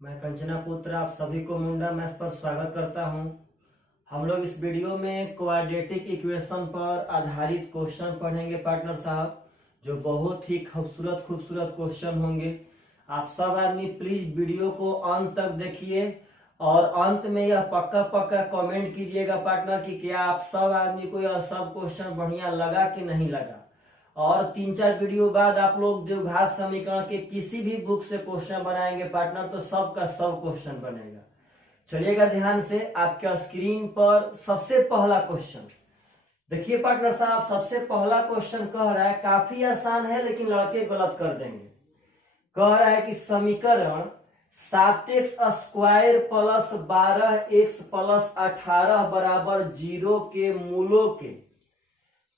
मैं कंचना पुत्र आप सभी को मुंडा मैथ्स पर स्वागत करता हूं। हम लोग इस वीडियो में क्वाड्रेटिक इक्वेशन पर आधारित क्वेश्चन पढ़ेंगे पार्टनर साहब, जो बहुत ही खूबसूरत खूबसूरत क्वेश्चन होंगे। आप सब आदमी प्लीज वीडियो को अंत तक देखिए और अंत में यह पक्का पक्का कमेंट कीजिएगा पार्टनर कि क्या आप सब आदमी को यह सब क्वेश्चन बढ़िया लगा कि नहीं लगा। और 3-4 वीडियो बाद आप लोग द्विघात समीकरण के किसी भी बुक से क्वेश्चन बनाएंगे पार्टनर, तो सब का सब क्वेश्चन बनेगा। चलिएगा ध्यान से, आपके स्क्रीन पर सबसे पहला क्वेश्चन देखिए पार्टनर साहब। सबसे पहला क्वेश्चन कह रहा है, काफी आसान है लेकिन लड़के गलत कर देंगे। कह रहा है कि समीकरण 7x² प्लस 12x प्लस 18 बराबर 0 के मूलों के।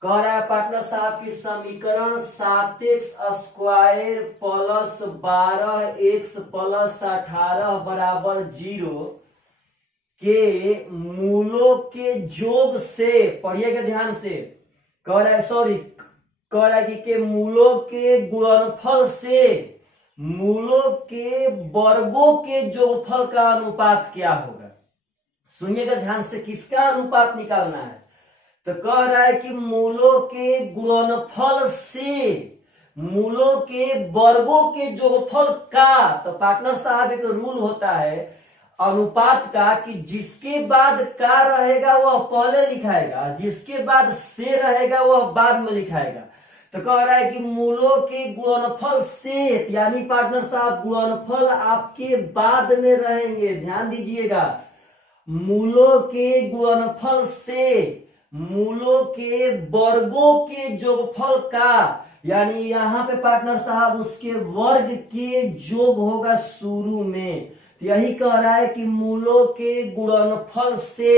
कह रहा है पार्टनर साहब की समीकरण 7x² प्लस 12x प्लस 18 बराबर 0 के मूलों के योग से, पढ़िएगा ध्यान से, कह रहा है कि के मूलों के गुणनफल से मूलों के वर्गों के योगफल का अनुपात क्या होगा। सुनिएगा ध्यान से, किसका अनुपात निकालना है। तो कह रहा है कि मूलों के गुणनफल से मूलों के वर्गों के योगफल का। तो पार्टनर साहब एक रूल होता है अनुपात का कि जिसके बाद का रहेगा वह पहले लिखाएगा, जिसके बाद से रहेगा वह बाद में लिखाएगा। तो कह रहा है कि मूलों के गुणनफल से, यानी पार्टनर साहब गुणनफल आपके बाद में रहेंगे, ध्यान दीजिएगा। मूलों के गुणनफल से मूलों के वर्गों के योगफल का, यानी यहां पे पार्टनर साहब उसके वर्ग के योग होगा शुरू में। तो यही कह रहा है कि मूलों के गुणनफल से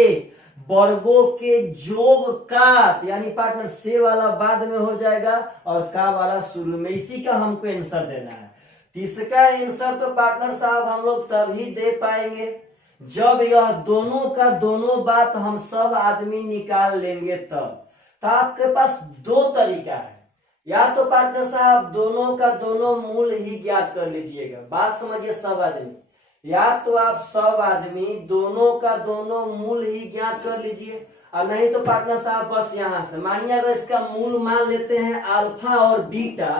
वर्गों के योग का, यानी पार्टनर से वाला बाद में हो जाएगा और का वाला शुरू में। इसी का हमको आंसर देना है। तीसरा आंसर तो पार्टनर साहब हम लोग तभी दे पाएंगे जब यह दोनों का दोनों बात हम सब आदमी निकाल लेंगे तब। तो आपके पास दो तरीका है, या तो पार्टनर साहब दोनों का दोनों मूल ही ज्ञात कर लीजिएगा, बात समझिए सब आदमी, या तो आप सब आदमी दोनों का दोनों मूल ही ज्ञात कर लीजिए। और नहीं तो पार्टनर साहब बस यहां से मानिए अगर इसका मूल मान लेते हैं अल्फा और बीटा,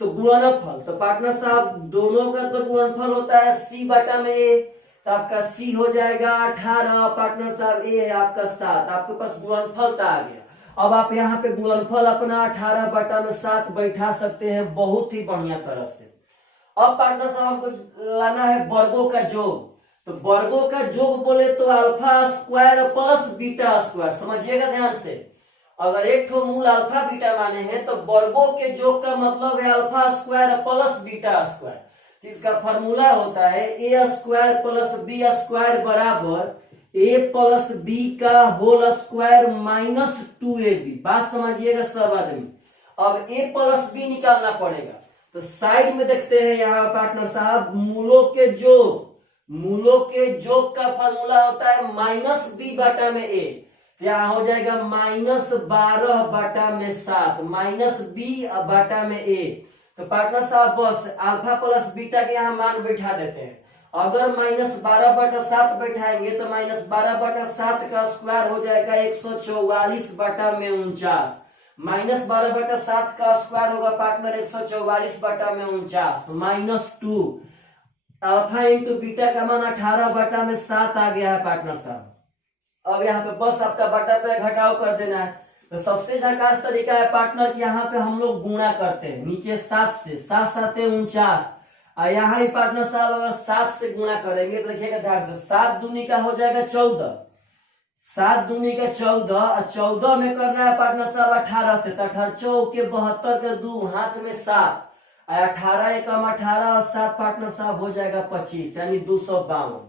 तो गुणनफल, तो पार्टनर साहब दोनों का तो गुणनफल होता है C बटा में A, तो आपका C हो जाएगा 18, पार्टनर साहब A है आपका 7, आपके पास गुणनफल आ गया। अब आप यहाँ पे गुणनफल अपना 18 बटा में 7 बैठा सकते हैं बहुत ही बढ़िया तरह से। अब पार्टनर साहब हमको लाना है वर्गों का योग। तो वर्गों का योग बोले तो alpha square plus beta square, समझिएगा ध्यान से। अगर एक ठो मूल अल्फा बीटा माने हैं तो वर्गों के योग का मतलब है alpha square plus beta square. इसका फॉर्मूला होता है a square plus b square बराबर a प्लस b का होल स्क्वायर माइनस 2ab। बात समझिएगा सब आदमी। अब a प्लस b निकालना पड़ेगा, तो साइड में देखते हैं यहाँ पार्टनर साहब मूलों के योग का फॉर्मूला होता है माइनस b बटा में a। तो यहाँ हो जाएगा माइनस 12 बटा में 7 माइनस b बटा में a। तो पार्टनर साहब बस अल्फा प्लस बीटा के यहाँ मान बैठा देते हैं। अगर माइनस 12 बटा 7 बैठाएंगे तो माइनस 12 बटा 7 का स्क्वायर हो जाएगा 144 बटा में 49। माइनस 12 बटा 7 का स्क्वायर होगा पार्टनर 144 बटा में 49 माइनस 2। अल्फा इंटू बीटा का मान 18 बटा में 7 आ गया है पार्टनर साहब। अब यहाँ पे बस आपका बटा पे घटाव कर देना है। तो सबसे झकास तरीका है पार्टनर कि यहाँ पे हम लोग गुणा करते हैं, नीचे 7 से 7 7 49, और यहाँ ही पार्टनर साहब अगर 7 से गुणा करेंगे तो देखिएगा ध्यान से 7 दूनी का हो जाएगा 14, 7 दूनी का 14, और 14 में करना है पार्टनर साहब 18 से, तो 18 चौके 72 के 2 हाथ में 7, 18 एकम 18 और 7 पार्टनर साहब हो जाएगा 25, यानी 252।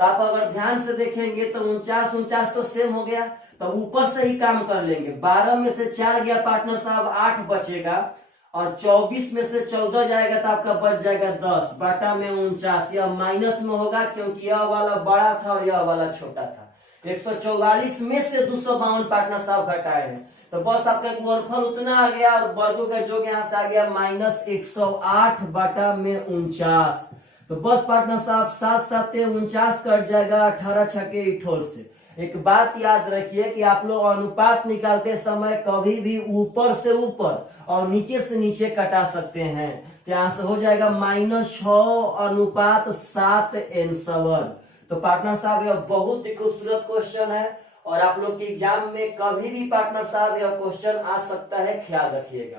तो आप अगर ध्यान से देखेंगे तो 49 तो सेम हो गया, तो ऊपर से ही काम कर लेंगे। 12 में से 4 गया पार्टनर साहब 8 बचेगा, और 24 में से 14 जाएगा तो आपका बच जाएगा 10 बटा में 49। यह माइनस में होगा क्योंकि यह वाला बड़ा था और यह वाला छोटा था। 144 में से 252 पार्टनर साहब घटाए हैं, तो बस आपका गुणनफल उतना आ गया और वर्गों का योग यहाँ से आ गया माइनस 108 बटा में 49। तो बस पार्टनर साहब 7 7 49 कट जाएगा, 18 छके 28 से। एक बात याद रखिए कि आप लोग अनुपात निकालते समय कभी भी ऊपर से ऊपर और नीचे से नीचे कटा सकते हैं। तो यहां से हो जाएगा -6:7 तो पार्टनर साहब यह बहुत ही खूबसूरत क्वेश्चन है और आप लोग के एग्जाम में कभी भी पार्टनर साहब यह क्वेश्चन आ सकता है। ख्याल रखिएगा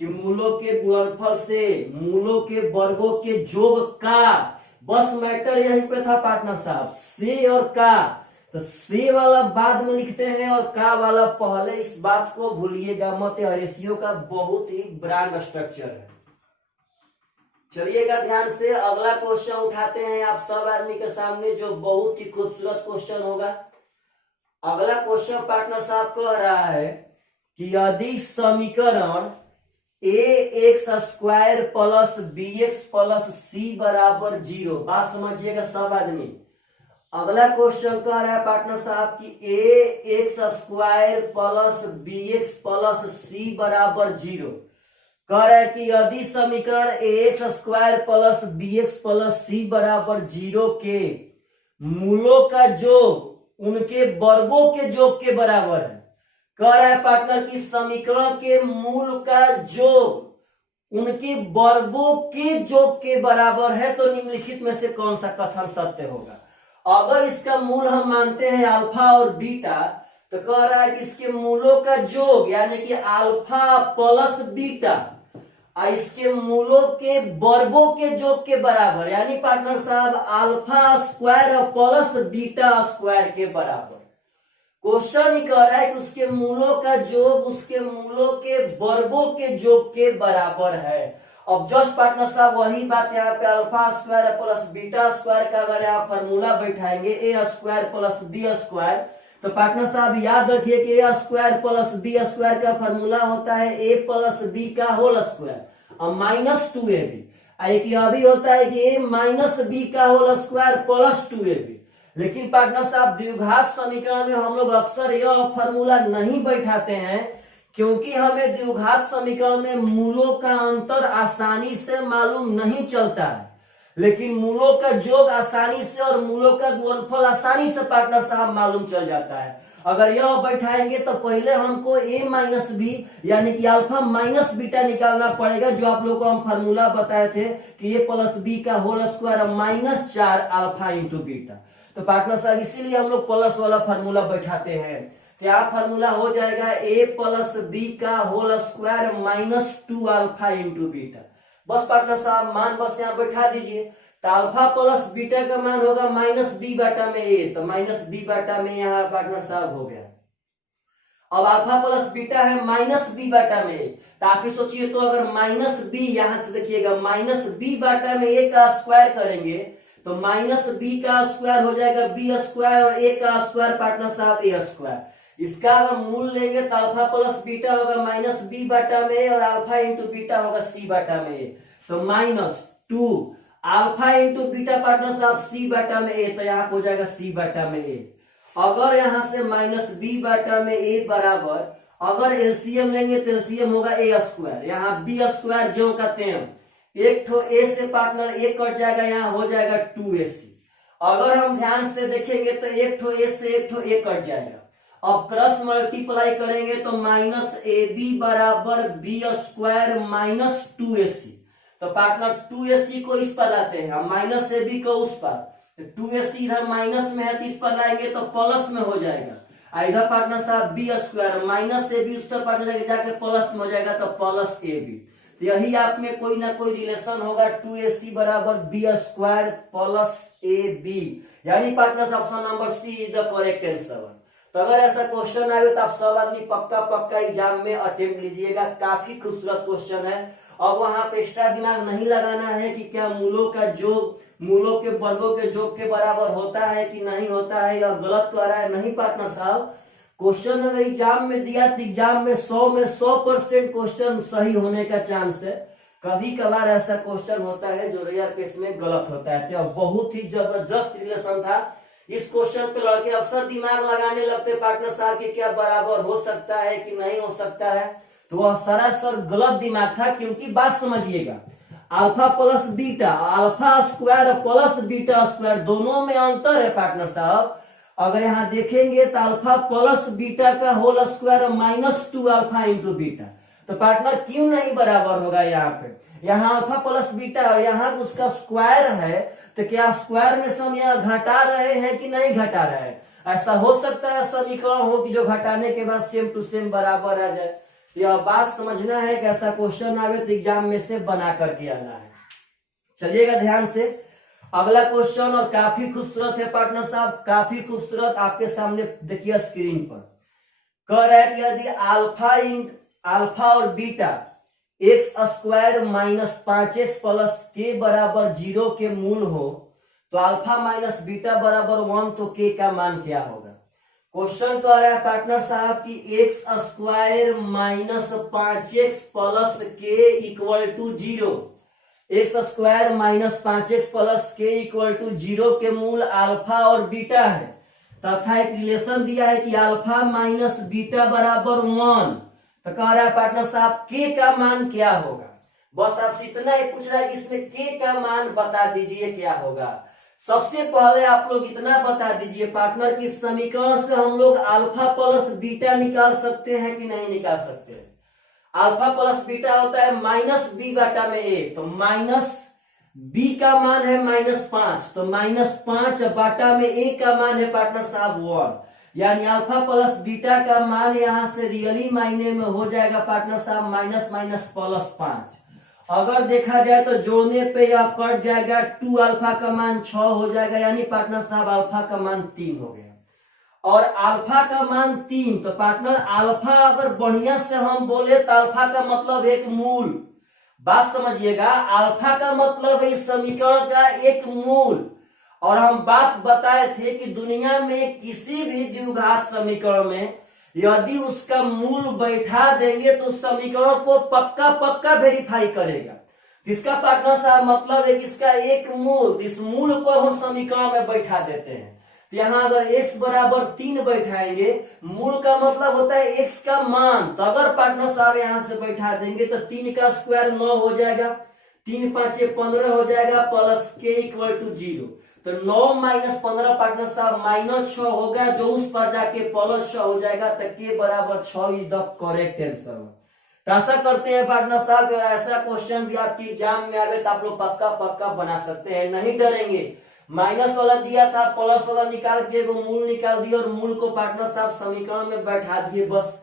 कि मूलों के गुणनफल से मूलों के वर्गों के योग का, बस मैटर यहीं पे था पार्टनर साहब, से और का। तो से वाला बाद में लिखते हैं और का वाला पहले, इस बात को भूलिएगा मत। रेशियो का बहुत ही ब्रांड स्ट्रक्चर है। चलिएगा ध्यान से, अगला क्वेश्चन उठाते हैं आप सब आदमी के सामने, जो बहुत ही खूबसूरत क्वेश्चन होगा। अगला क्वेश्चन पार्टनर साहब कह रहा है कि यदि समीकरण ax² plus bx plus c बराबर 0, बात समझिएगा सब आदमी। अगला क्वेश्चन कह रहा है पार्टनर साहब कि ax² plus bx plus c बराबर 0। कह रहा है कि यदि समीकरण ax² plus bx plus c बराबर 0 के मूलों का योग उनके वर्गों के योग के बराबर है। कह रहा है पार्टनर कि समीकरण के मूल का योग उनके वर्गों के योग के बराबर है, तो निम्नलिखित में से कौन सा कथन सत्य होगा। अगर इसका मूल हम मानते हैं अल्फा और बीटा, तो कह रहा है कि इसके मूलों का योग यानी कि अल्फा प्लस बीटा इसके मूलों के वर्गों के योग के बराबर, यानी पार्टनर साहब alpha square plus beta square के बराबर। क्वेश्चन ही कह रहा है कि उसके मूलों का योग उसके मूलों के वर्गों के योग के बराबर है। अब जस्ट पार्टनर साहब वही बात यहाँ पे alpha square plus beta square का अगर आप फॉर्मूला बैठाएंगे a² प्लस b², तो पार्टनर साहब याद रखिए कि a² प्लस b² का फॉर्मूला होता है a प्लस b का होल स्क्वायर और -2ab। एक अभी होता है कि a माइनस b का होल स्क्वायर प्लस 2ab। लेकिन पार्टनर साहब द्विघात समीकरण में हम लोग अक्सर यह फॉर्मूला नहीं बैठाते हैं, क्योंकि हमें द्विघात समीकरण में मूलों का अंतर आसानी से मालूम नहीं चलता है, लेकिन मूलों का योग आसानी से और मूलों का गुणनफल आसानी से पार्टनर साहब मालूम चल जाता है। अगर यह बैठाएंगे तो पहले हमको a माइनस बी यानी कि अल्फा माइनस बीटा निकालना पड़ेगा, जो आप लोगों को हम फॉर्मूला बताए थे कि a प्लस बी का whole square -4 alpha into beta. तो पार्टनर साहब इसीलिए हम लोग प्लस वाला फॉर्मूला बैठाते हैं। क्या फॉर्मूला हो जाएगा a प्लस बी का whole square -2 alpha into beta. बस पार्टनर साहब मान बस यहाँ बैठा दीजिए। तो अल्फा प्लस बीटा का मान होगा -b/a, तो -b/a यहाँ पार्टनर साहब हो गया। अब अल्फा प्लस बीटा है -b/a, तो आप ही सोचिए, तो अगर -b यहां से देखिएगा -b/a का स्क्वायर करेंगे तो -b का स्क्वायर हो जाएगा b² और a का स्क्वायर पार्टनर साहब a²। इसका अगर मूल लेंगे तो अल्फा प्लस बीटा होगा -b/a और अल्फा इंटू बीटा होगा c/a, तो -2 अल्फा इंटू बीटा पार्टनर साहब c/a, तो यहाँ हो जाएगा c/a। अगर यहां से -b/a बराबर, अगर एलसीएम लेंगे तो एलसीएम होगा a², यहाँ b² जो का त्यों, एक ठो a से पार्टनर a कट जाएगा, यहाँ हो जाएगा 2ac। अगर हम ध्यान से देखेंगे तो एक ठो a से एक ठो a कट जाएगा। अब क्रॉस मल्टीप्लाई करेंगे तो -ab बराबर b² -2ac, तो पार्टनर 2ac को इस पर लाते हैं, हम -ab को उस पर, तो 2ac इधर माइनस में है तो इस पर लाएंगे तो प्लस में हो जाएगा। इधर पार्टनर साहब b² -ab उस पर पार्टनर जाके प्लस में हो जाएगा, तो प्लस ab। तो यही आप में कोई ना कोई रिलेशन होगा, 2ac बराबर b² प्लस ab, यानी partner option number C is the correct answer. तो अगर ऐसा क्वेश्चन आए तो आप सब आदमी पक्का एग्जाम में अटेम्प्ट लीजिएगा, काफी खूबसूरत क्वेश्चन है। अब वहां पे एक्स्ट्रा दिमाग नहीं लगाना है कि क्या मूलों का योग मूलों के वर्गों के योग के बराबर होता है कि नहीं होता है, या गलत कर रहा है। नहीं पार्टनर साहब, क्वेश्चन अगर एग्जाम में दिया तो एग्जाम में 100% क्वेश्चन सही होने का चांस है। कभी कभार ऐसा क्वेश्चन होता है जो रेयर केस में गलत होता है। तो बहुत ही जबरदस्त रिलेशन था इस क्वेश्चन पे, लड़के अक्सर दिमाग लगाने लगते पार्टनर साहब कि क्या बराबर हो सकता है कि नहीं हो सकता है, तो वह सरासर गलत दिमाग था। क्योंकि बात समझिएगा, alpha plus beta, alpha square plus beta square दोनों में अंतर है पार्टनर साहब। अगर यहाँ देखेंगे तो अल्फा प्लस बीटा का whole square -2 alpha into beta, तो पार्टनर क्यों नहीं बराबर होगा? यहाँ पे यहाँ अल्फा प्लस बीटा और यहाँ उसका स्क्वायर है, तो क्या स्क्वायर में से हम यहाँ घटा रहे हैं कि नहीं घटा रहे हैं? ऐसा हो सकता है समीकरण हो कि जो घटाने के बाद सेम टू सेम बराबर आ जाए। यह बात समझना है कि ऐसा क्वेश्चन आवे तो एग्जाम में से बना करके आना है। चलिएगा ध्यान से, अगला क्वेश्चन और काफी खूबसूरत है पार्टनर साहब, काफी खूबसूरत, आपके सामने देखिए स्क्रीन पर। कह रहा है कि यदि अल्फा और beta x square -5x plus के बराबर 0 के मूल हो तो अल्फा माइनस बीटा बराबर 1, तो के का मान क्या होगा? क्वेश्चन कह रहा है पार्टनर साहब कि X square -5x plus K equal to 0, X square -5x plus K equal to 0 के मूल अल्फा और बीटा है, तथा एक रिलेशन दिया है कि अल्फा माइनस बीटा बराबर 1। तो कह रहा है पार्टनर साहब के का मान क्या होगा? बस आपसे इतना ही पूछ रहा है कि इसमें के का मान बता दीजिए क्या होगा। सबसे पहले आप लोग इतना बता दीजिए पार्टनर कि समीकरण से हम लोग अल्फा प्लस बीटा निकाल सकते हैं कि नहीं निकाल सकते हैं? अल्फा प्लस बीटा होता है -b बटा में a, तो माइनस b का मान है -5, तो -5 बटा में a का मान है पार्टनर साहब 1, यानी अल्फा प्लस बीटा का मान यहां से रियली मायने में हो जाएगा पार्टनर साहब -5। अगर देखा जाए तो जोड़ने पे यह कट जाएगा, 2 अल्फा का मान 6 हो जाएगा, यानी पार्टनर साहब अल्फा का मान 3 हो गया। और अल्फा का मान 3, तो पार्टनर अल्फा अगर बढ़िया से हम बोले तो अल्फा का मतलब एक मूल, बात समझिएगा, अल्फा का मतलब इस समीकरण का एक मूल। और हम बात बताए थे कि दुनिया में किसी भी द्विघात समीकरण में यदि उसका मूल बैठा देंगे तो समीकरण को पक्का वेरीफाई करेगा। इसका पार्टनर साहब मतलब है कि इसका एक मूल, इस मूल को हम समीकरण में बैठा देते हैं। तो यहाँ अगर x बराबर 3 बैठाएंगे, मूल का मतलब होता है x का मान, तो अगर पार्टनर साहब यहाँ से बैठा देंगे तो 3 का स्क्वायर 9 हो जाएगा, 3 5 15 हो जाएगा, प्लस के इक्वल टू 0, तो 9 माइनस 15 पार्टनर साहब -6 होगा, जो उस पर जाके +6 हो जाएगा, तो के बराबर 6 इज द करेक्ट आंसर। तो ऐसा करते हैं पार्टनर साहब, ऐसा क्वेश्चन भी आपके एग्जाम में आवे तो आप लोग पक्का बना सकते हैं, नहीं डरेंगे। माइनस वाला दिया था, प्लस वाला निकाल के वो मूल निकाल दिया और मूल को पार्टनर साहब समीकरण में बैठा दिए, बस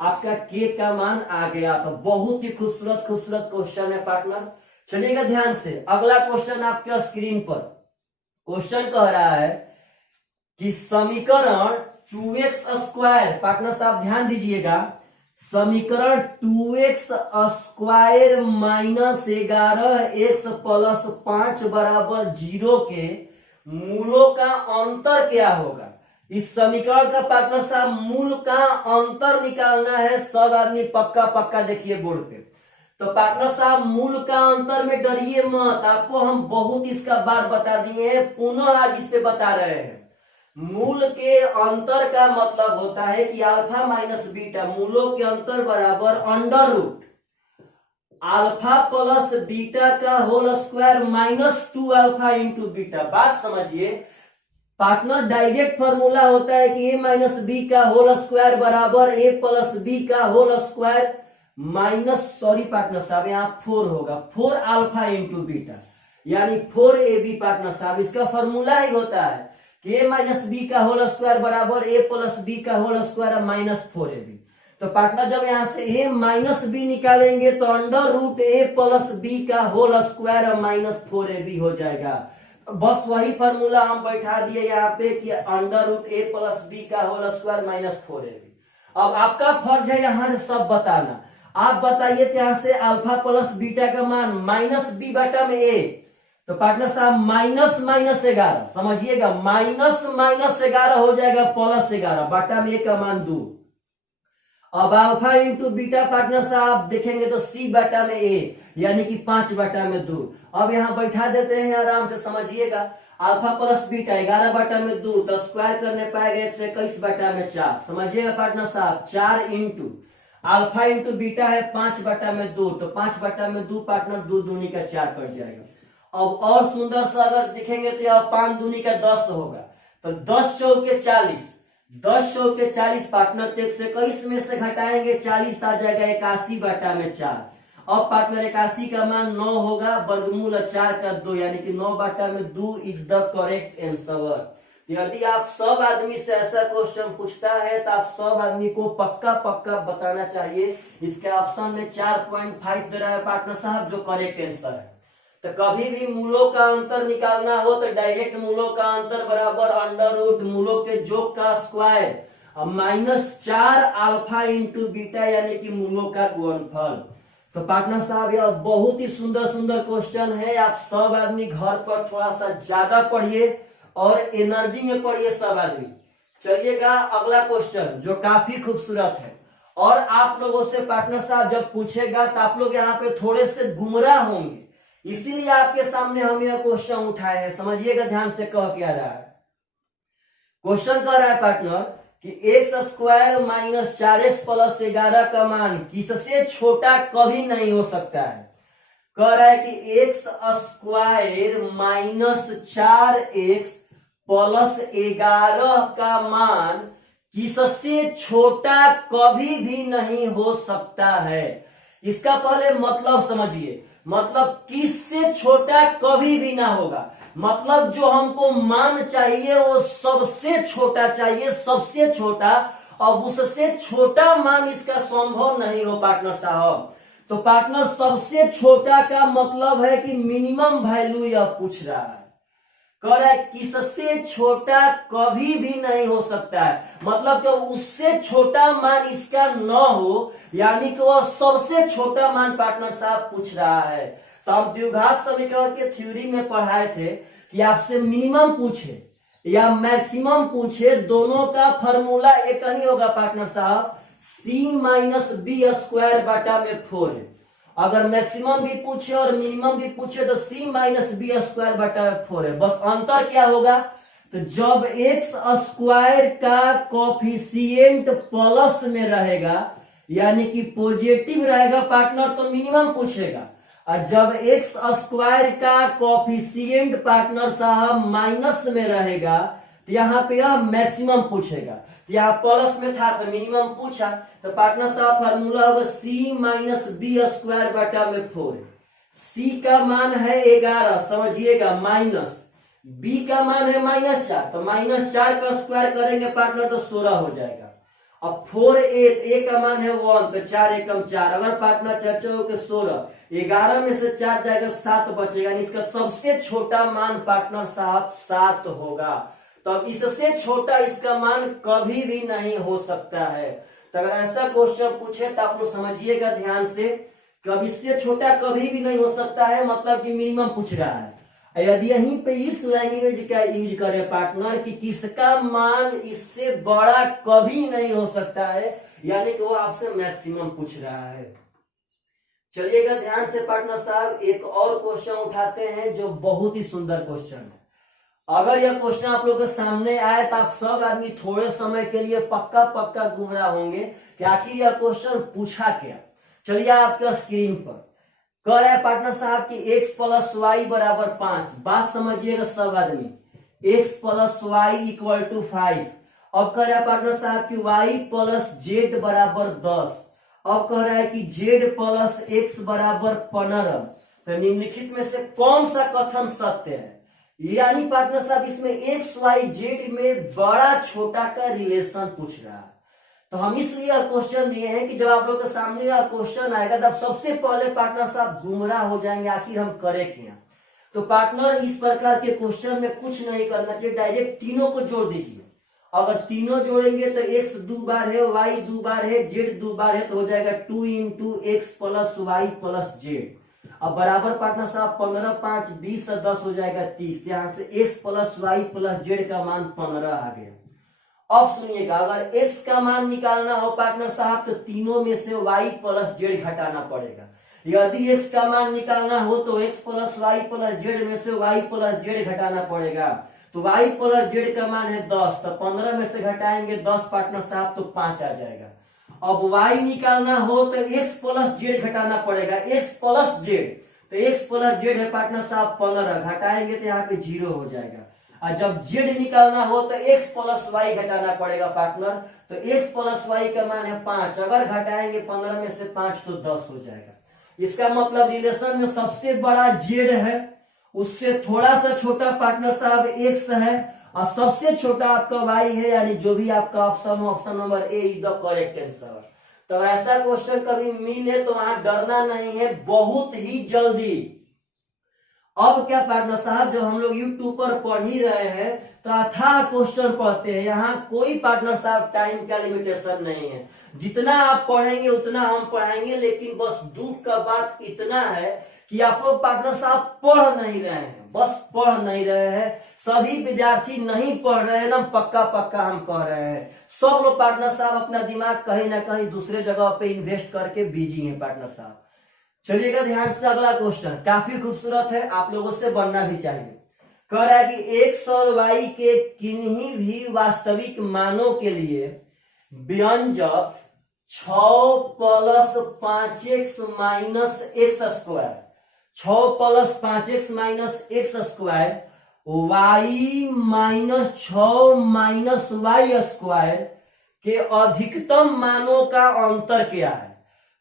आपका के का मान आ गया। तो बहुत ही खूबसूरत क्वेश्चन है पार्टनर। चलिएगा ध्यान से, अगला क्वेश्चन आपके स्क्रीन पर। क्वेश्चन कह रहा है कि समीकरण 2x स्क्वायर, पार्टनर साहब ध्यान दीजिएगा, समीकरण 2x स्क्वायर -11x प्लस 5 बराबर 0 के मूलों का अंतर क्या होगा? इस समीकरण का पार्टनर साहब मूल का अंतर निकालना है। सब आदमी पक्का देखिए बोर्ड पे। तो पार्टनर साहब मूल का अंतर में डरिए मत, आपको हम बहुत इसका बार बता दिए हैं, पुनः आज इस पे बता रहे हैं। मूल के अंतर का मतलब होता है कि अल्फा माइनस बीटा, मूलों के अंतर बराबर under root alpha plus beta का whole square -2 alpha into beta. बात समझिए पार्टनर, डायरेक्ट फॉर्मूला होता है कि a माइनस बी का होल स्क्वायर बराबर a प्लस बी का होल स्क्वायर पार्टनर साहब यहाँ 4 होगा, 4 अल्फा इंटू बीटा, यानी 4ab पार्टनर साहब, इसका फॉर्मूला ही होता है कि a माइनस बी का होल स्क्वायर बराबर a प्लस बी का होल स्क्वायर -4ab। तो पार्टनर जब यहाँ से a माइनस बी निकालेंगे तो under root a plus B का होल स्क्वायर -4ab हो जाएगा। बस वही फॉर्मूला हम बैठा दिए यहाँ पे कि under root a plus B का होल स्क्वायर -4ab। अब आपका फर्ज है यहाँ से सब बताना। आप बताइए यहाँ से अल्फा प्लस बीटा का मान -b बटा में a, तो पार्टनर साहब -11 समझिएगा, -11 हो जाएगा +11 बटा में a का मान 2। अब अल्फा इंटू बीटा पार्टनर साहब देखेंगे तो c बटा में a, यानी कि 5 बटा में 2। अब यहाँ बैठा देते हैं आराम से, समझिएगा अल्फा प्लस बीटा 11 बटा में 2, तो स्क्वायर करने पाएगा 121 बटा में 4, समझिएगा पार्टनर साहब 4 इंटू अल्फा इंटू बीटा है 5/2, तो 5/2 पार्टनर 2 दूनी का 4 कट जाएगा। अब और सुंदर सा अगर दिखेंगे तो यह 5 दूनी का 10 होगा, तो 10 चौके 40, 10 चौके 40 पार्टनर, तो 121 में से घटाएंगे 40 आ जाएगा 81/4। अब पार्टनर 81 का मान 9 होगा, वर्गमूल 4 का 2 यानी कि 9/2 इज द करेक्ट आंसर। यदि आप सब आदमी से ऐसा क्वेश्चन पूछता है तो आप सब आदमी को पक्का पक्का बताना चाहिए इसके ऑप्शन में 4.5 दे रहा है पार्टनर साहब जो करेक्ट आंसर है। तो कभी भी मूलों का अंतर निकालना हो तो डायरेक्ट मूलों का अंतर बराबर अंडर रूट मूलों के योग का स्क्वायर -4 अल्फा इंटू बीटा यानी कि मूलों का गुणनफल। तो पार्टनर साहब यह बहुत ही सुंदर सुंदर क्वेश्चन है, आप सब आदमी घर पर थोड़ा सा ज्यादा पढ़िए और एनर्जी में पढ़िए सब आदमी। चलिएगा अगला क्वेश्चन जो काफी खूबसूरत है, और आप लोगों से पार्टनर साहब जब पूछेगा तो आप लोग यहाँ पे थोड़े से गुमराह होंगे, इसीलिए आपके सामने हम यह क्वेश्चन उठाए हैं। समझिएगा ध्यान से, कह क्या रहा है क्वेश्चन, कह रहा है पार्टनर कि x² - 4x + 11 का मान किससे छोटा कभी नहीं हो सकता है। कह रहा है कि x² - 4x + 11 का मान किससे छोटा कभी भी नहीं हो सकता है। इसका पहले मतलब समझिए, मतलब किससे छोटा कभी भी ना होगा, मतलब जो हमको मान चाहिए वो सबसे छोटा चाहिए, सबसे छोटा, अब उससे छोटा मान इसका संभव नहीं हो पार्टनर साहब। तो पार्टनर सबसे छोटा का मतलब है कि मिनिमम वैल्यू यह पूछ रहा है, कह रहा है किससे छोटा कभी भी नहीं हो सकता है, मतलब कि उससे छोटा मान इसका न हो, यानी कि वह सबसे छोटा मान पार्टनर साहब पूछ रहा है। तो हम द्विघात समीकरण के थ्योरी में पढ़ाए थे कि आपसे मिनिमम पूछे या मैक्सिमम पूछे, दोनों का फॉर्मूला एक ही होगा पार्टनर साहब, c - b² 4 है। अगर मैक्सिमम भी पूछे और मिनिमम भी पूछे तो c - b² 4 है। बस अंतर क्या होगा, तो जब x² का कोफिशिएंट प्लस में रहेगा यानी कि पॉजिटिव रहेगा पार्टनर तो मिनिमम पूछेगा, और जब x² का कोफिशिएंट पार्टनर साहब माइनस में रहेगा तो यहाँ पे यह मैक्सिमम पूछेगा। यहाँ प्लस में था तो मिनिमम पूछा, तो पार्टनर साहब फार्मूला होगा c - b² 4। c का मान है 11, समझिएगा, माइनस b का मान है -4, तो -4 का स्क्वायर करेंगे पार्टनर तो 16 हो जाएगा। अब 4 a का मान है 1, तो 4 एकम 4, अगर पार्टनर चर्चा हो के 16, 11 में से 4 जाएगा 7 बचेगा, यानी इसका सबसे छोटा मान पार्टनर साहब 7 होगा। तो अब इससे छोटा इसका मान कभी भी नहीं हो सकता है। तो अगर ऐसा क्वेश्चन पूछे तो आप लोग समझिएगा ध्यान से, कभी इससे छोटा कभी भी नहीं हो सकता है, मतलब कि मिनिमम पूछ रहा है। यदि यहीं पे इस लैंग्वेज का यूज करें पार्टनर कि किसका मान इससे बड़ा कभी नहीं हो सकता है, यानी कि वो आपसे मैक्सिमम पूछ रहा है। चलिएगा ध्यान से पार्टनर साहब, एक और क्वेश्चन उठाते हैं जो बहुत ही सुंदर क्वेश्चन है। अगर यह क्वेश्चन आप लोग के सामने आए तो आप सब आदमी थोड़े समय के लिए पक्का पक्का गुमराह होंगे कि आखिर यह क्वेश्चन पूछा क्या। चलिए आपके स्क्रीन पर कह रहा है पार्टनर साहब कि x + y = 5। बात समझिएगा सब आदमी, x + y = 5। अब कह रहा है पार्टनर साहब कि y + z = 10। अब कह रहा है कि z + x = 15। तो निम्नलिखित में से कौन सा कथन सत्य है, यानी पार्टनर साहब इसमें x y z में बड़ा छोटा का रिलेशन पूछ रहा है। तो हम इसलिए क्वेश्चन दिए हैं कि जब आप लोग के सामने यह क्वेश्चन आएगा तब सबसे पहले पार्टनर साहब गुमराह हो जाएंगे, आखिर हम करें क्या। तो पार्टनर इस प्रकार के क्वेश्चन में कुछ नहीं करना चाहिए, डायरेक्ट तीनों को जोड़ दीजिए। अगर तीनों जोड़ेंगे तो x 2 बार है, y 2 बार है, z 2 बार है, तो हो जाएगा 2 × x + y + z। अब बराबर पार्टनर साहब 15 × 5 = 20 और 10 हो जाएगा 30। यहाँ से x + y + z का मान 15 आ गया। अब सुनिएगा, अगर x का मान निकालना हो पार्टनर साहब तो तीनों में से y + z घटाना पड़ेगा। यदि x का मान निकालना हो तो x + y + z में से y + z घटाना पड़ेगा। तो y + z का मान है 10, तो 15 में से घटाएंगे 10 पार्टनर साहब तो 5 आ जाएगा। अब y निकालना हो तो x प्लस जेड घटाना पड़ेगा, x प्लस जेड, तो x प्लस जेड है पार्टनर साहब 15, घटाएंगे तो यहाँ पे 0 हो जाएगा। और जब z निकालना हो तो x प्लस वाई घटाना पड़ेगा पार्टनर, तो x प्लस वाई का मान है 5, अगर घटाएंगे 15 में से 5 तो 10 हो जाएगा। इसका मतलब रिलेशन में सबसे बड़ा z है, उससे थोड़ा सा छोटा पार्टनर साहब x है, और सबसे छोटा आपका y है, यानी जो भी आपका option, option number A is the correct answer. तो ऐसा क्वेश्चन कभी मिले तो वहां डरना नहीं है, बहुत ही जल्दी। अब क्या पार्टनर साहब, जब हम लोग यूट्यूब पर पढ़ ही रहे हैं तो अथाह क्वेश्चन पढ़ते हैं, यहाँ कोई पार्टनर साहब टाइम का लिमिटेशन नहीं है, जितना आप पढ़ेंगे उतना हम पढ़ाएंगे। लेकिन बस दुख का बात इतना है कि आप लोग पार्टनर साहब पढ़ नहीं रहे हैं, बस पढ़ नहीं रहे हैं, सभी विद्यार्थी नहीं पढ़ रहे हैं, एकदम पक्का पक्का हम कह रहे हैं। सब लोग पार्टनर साहब अपना दिमाग कहीं ना कहीं दूसरे जगह पे इन्वेस्ट करके बिजी हैं पार्टनर साहब। चलिएगा ध्यान से, अगला क्वेश्चन काफी खूबसूरत है, आप लोगों से बनना भी चाहिए। कह रहा है कि x और y के किन्हीं भी वास्तविक मानों के लिए व्यंजक 6 plus 5x minus X square, 6 plus 5x minus X square, y minus 6 minus Y square के अधिकतम मानों का अंतर क्या है।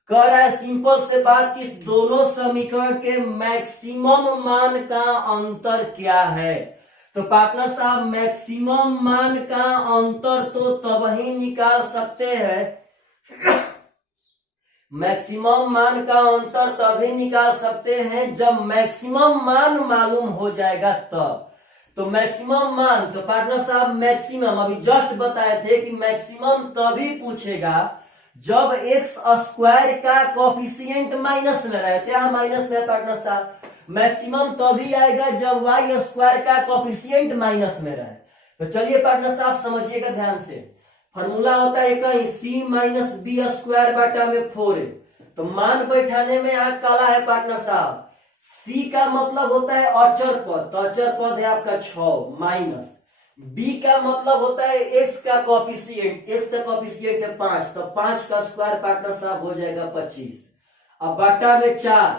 कह रहा है सिंपल से बात कि इस दोनों समीकरण के मैक्सिमम मान का अंतर क्या है। तो पार्टनर साहब मैक्सिमम मान का अंतर तो तब ही निकाल सकते हैं, मैक्सिमम मान का अंतर तभी निकाल सकते हैं जब मैक्सिमम मान मालूम हो जाएगा तब। तो मैक्सिमम मान, तो पार्टनर साहब मैक्सिमम अभी जस्ट बताए थे कि मैक्सिमम तभी पूछेगा जब एक्स स्क्वायर का कोफिशिएंट माइनस में रहे थे, यहां माइनस में पार्टनर साहब। मैक्सिमम तभी आएगा जब वाई स्क्वायर का कोफिशिएंट माइनस में रहे। तो चलिए पार्टनर साहब समझिएगा ध्यान से, फॉर्मूला होता है कहीं सी माइनस बी स्क्वायर बटा में 4a, तो मान बैठाने में यहाँ काला है पार्टनर साहब। सी का मतलब होता है अचर पद, तो अचर पद है आपका 6 माइनस, बी का मतलब होता है एक्स का कोफिशिएंट, एक्स का कोफिशिएंट है 5, तो 5 का स्क्वायर पार्टनर साहब हो जाएगा 25, अब बटा में 4,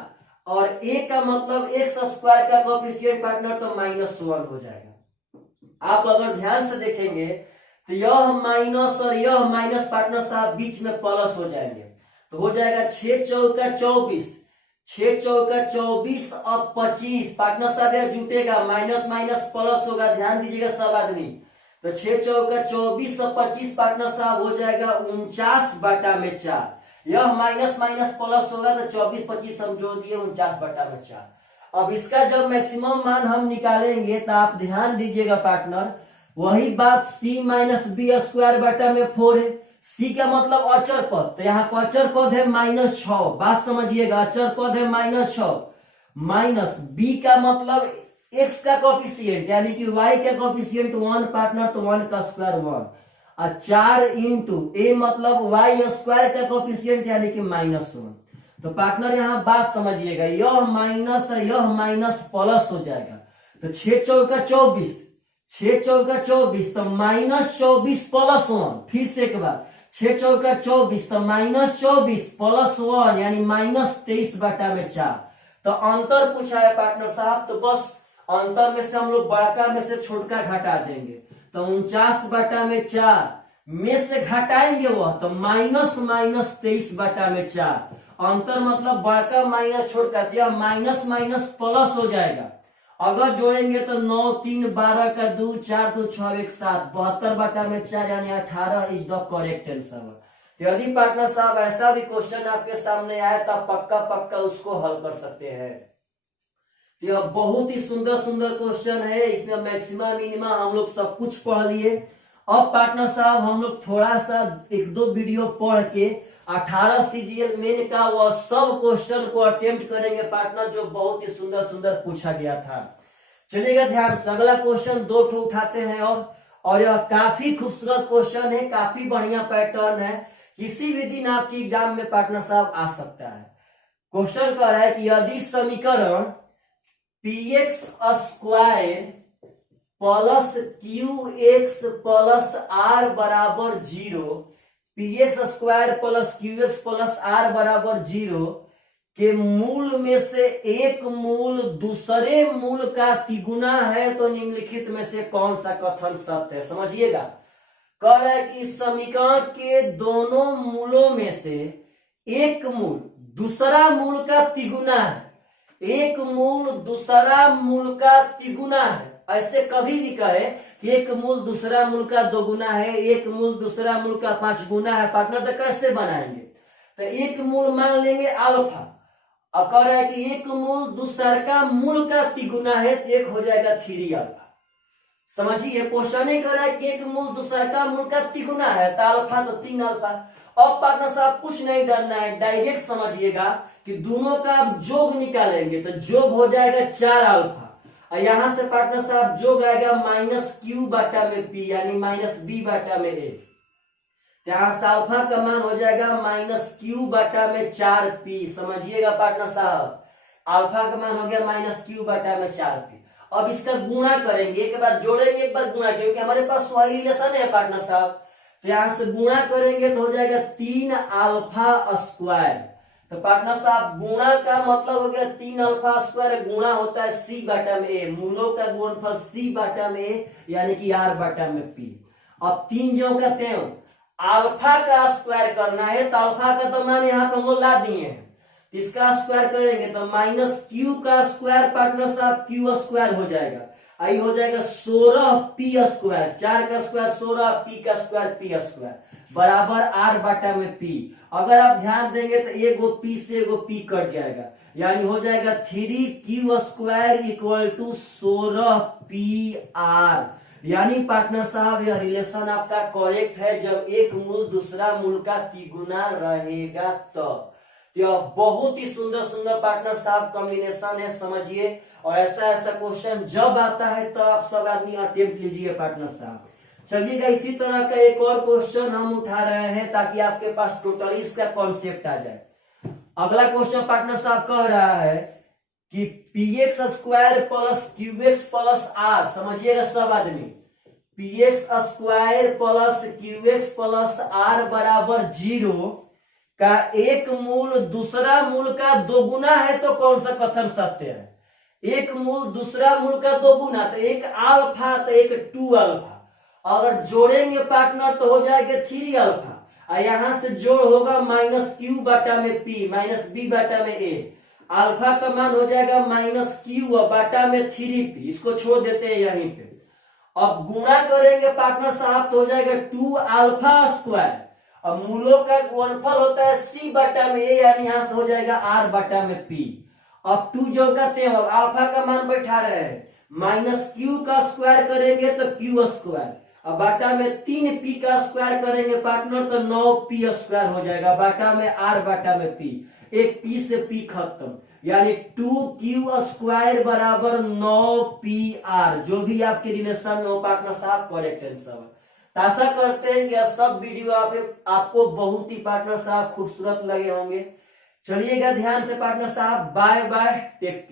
और ए का मतलब एक्स स्क्वायर का कोफिशिएंट पार्टनर तो -1 हो जाएगा। आप अगर ध्यान से देखेंगे तो यह माइनस और यह माइनस पार्टनर साहब बीच में प्लस हो जाएंगे, तो हो जाएगा 6 चौका 24, 6 चौका 24 और 25 पार्टनर साहब यह जुटेगा, माइनस माइनस प्लस होगा, ध्यान दीजिएगा सब आदमी। तो 6 चौका 24 और 25 पार्टनर साहब हो जाएगा 49 बटा में 4, यह माइनस माइनस प्लस होगा तो 24 25 हम जोड़ दिए 49 बटा में 4। अब इसका जब मैक्सिमम मान हम निकालेंगे तो आप ध्यान दीजिएगा पार्टनर, वही बात सी माइनस बी स्क्वायर बटा में 4 है, सी का मतलब अचर पद, तो यहाँ पर अचर पद है -6, बात समझिएगा, अचर पद है -6, माइनस बी का मतलब एक्स का कोफिशिएंट यानी कि वाई का कोफिशिएंट 1 पार्टनर, तो 1 का स्क्वायर 1, और 4 इंटू ए मतलब वाई स्क्वायर का कोफिशिएंट यानी कि -1। तो पार्टनर यहाँ बात समझिएगा, यह माइनस है यह माइनस प्लस हो जाएगा, तो 6 चौका 24, 6 चौका 24 तो -24 प्लस 1, फिर से एक बार 6 चौका 24 तो -24 प्लस 1 यानी -23 बटा में 4। तो अंतर पूछा है पार्टनर साहब, तो बस अंतर में से हम लोग बड़का में से छोटका घटा देंगे, तो 49 बटा में 4 में से घटाएंगे वह तो माइनस माइनस 23 बटा में 4, अंतर मतलब बड़का माइनस छोटका, दिया माइनस माइनस प्लस हो जाएगा। अगर जोड़ेंगे तो 9 3 12 का 2 4 2 6 1 7, 72 बटा में 4 यानी 18 इज द करेक्ट आंसर। यदि पार्टनर साहब ऐसा भी क्वेश्चन आपके सामने आए तो पक्का पक्का उसको हल कर सकते हैं। यह बहुत ही सुंदर सुंदर क्वेश्चन है, इसमें मैक्सिमम मिनिमम हम लोग सब कुछ पढ़ लिए। अब पार्टनर साहब हम लोग थोड़ा सा 1-2 वीडियो पढ़ के 18 सीजीएल मेन का वह सब क्वेश्चन को अटेम्प्ट करेंगे पार्टनर, जो बहुत ही सुंदर सुंदर पूछा गया था। चलिएगा ध्यान से, अगला क्वेश्चन 2 ठो उठाते हैं और यह काफी खूबसूरत क्वेश्चन है, काफी बढ़िया पैटर्न है, किसी भी दिन आपकी एग्जाम में पार्टनर साहब आ सकता है। क्वेश्चन कह रहा है कि यदि समीकरण px square plus qx plus r बराबर 0, P X square plus Q X plus R बराबर 0 के मूल में से एक मूल दूसरे मूल का तिगुना है तो निम्नलिखित में से कौन सा कथन सत्य है? समझिएगा, कह रहा है कि समीकरण के दोनों मूलों में से एक मूल दूसरा मूल का तिगुना है, एक मूल दूसरा मूल का तिगुना है। ऐसे कभी भी कहे कि एक मूल दूसरा मूल का दोगुना है, एक मूल दूसरा मूल का 5 गुना है पार्टनर, तो कैसे बनाएंगे? तो एक मूल मान लेंगे अल्फा, और कह रहा है कि एक मूल दूसरा का मूल का तिगुना है तो एक हो जाएगा 3 अल्फा। समझिए, क्वेश्चन ही कर रहा है कि एक मूल दूसरा का मूल का तिगुना है तो अल्फा तो 3 अल्फा। अब पार्टनर साहब कुछ नहीं डरना है, डायरेक्ट समझिएगा कि दोनों का जोग निकालेंगे तो जोग हो जाएगा 4 अल्फा, और यहां से पार्टनर साहब जोग आएगा माइनस क्यू बाटा में पी यानी माइनस बी बाटा में ए। यहां से अल्फा का मान हो जाएगा माइनस क्यू बाटा में 4p। समझिएगा पार्टनर साहब, अल्फा का मान हो गया माइनस क्यू बाटा में 4p। अब इसका गुणा करेंगे, एक बार जोड़ेंगे एक बार गुणा, क्योंकि हमारे पास वही रिलेशन है पार्टनर साहब। तो यहां से गुणा करेंगे तो हो जाएगा 3 अल्फा स्क्वायर। तो पार्टनर साहब गुणा का मतलब हो गया 3 अल्फा स्क्वायर, गुणा होता है सी बाटा में ए, मूलों का गुणनफल सी बाटा में ए यानी कि आर बाटा में पी। अब 3 जो का त्यों अल्फा का स्क्वायर करना है तो अल्फा का तो मान यहाँ पर हम लोग ला दिए हैं, इसका स्क्वायर करेंगे तो माइनस क्यू का स्क्वायर पार्टनर साहब क्यू स्क्वायर हो जाएगा, आई हो जाएगा 16p स्क्वायर, 4 का स्क्वायर 16, p का स्क्वायर p स्क्वायर बराबर आर बाटा में p। अगर आप ध्यान देंगे तो एगो p से एगो p कट जाएगा, यानी हो जाएगा 3q square equal to 16p r। यानी पार्टनर साहब यह रिलेशन आपका करेक्ट है जब एक मूल दूसरा मूल का तिगुना रहेगा तो। यह बहुत ही सुंदर सुंदर पार्टनर साहब कॉम्बिनेशन है, समझिए। और ऐसा ऐसा क्वेश्चन जब आता है तो आप सब आदमी अटेम्प्ट लीजिए पार्टनर साहब। चलिएगा, इसी तरह का एक और क्वेश्चन हम उठा रहे हैं ताकि आपके पास टोटली इसका कॉन्सेप्ट आ जाए। अगला क्वेश्चन पार्टनर साहब कह रहा है कि P X square plus Q X plus R, समझिएगा सब आदमी, P X square plus Q X plus R बराबर 0 का एक मूल दूसरा मूल का दोगुना है तो कौन सा कथन सत्य है? एक मूल दूसरा मूल का दोगुना तो एक अल्फा तो एक 2 अल्फा, अगर जोड़ेंगे पार्टनर तो हो जाएगा 3 अल्फा, और यहां से जोड़ होगा माइनस क्यू बाटा में पी माइनस बी बाटा में ए। अल्फा का मान हो जाएगा माइनस क्यू बाटा में 3p, इसको छोड़ देते हैं यहीं पे। अब गुणा करेंगे पार्टनर साहब तो हो जाएगा 2 अल्फा स्क्वायर, अब मूलों का गुणनफल होता है सी बाटा में ए यानी यहां से हो जाएगा आर बाटा में पी। अब 2 जो का त्यों अल्फा का मान बैठा रहे हैं, माइनस क्यू का स्क्वायर करेंगे तो क्यू स्क्वायर, अब बाटा में 3p का स्क्वायर करेंगे पार्टनर तो 9p स्क्वायर हो जाएगा, बाटा में आर बाटा में पी, एक p से p खत्म, यानी 2q स्क्वायर बराबर 9pr। जो भी आपके रिलेशन में हो पार्टनर साहब करेक्ट आंसर है। आशा करते हैं कि यह सब वीडियो आपको बहुत ही पार्टनर साहब खूबसूरत लगे होंगे। चलिएगा ध्यान से पार्टनर साहब, बाय बाय, टेक केयर।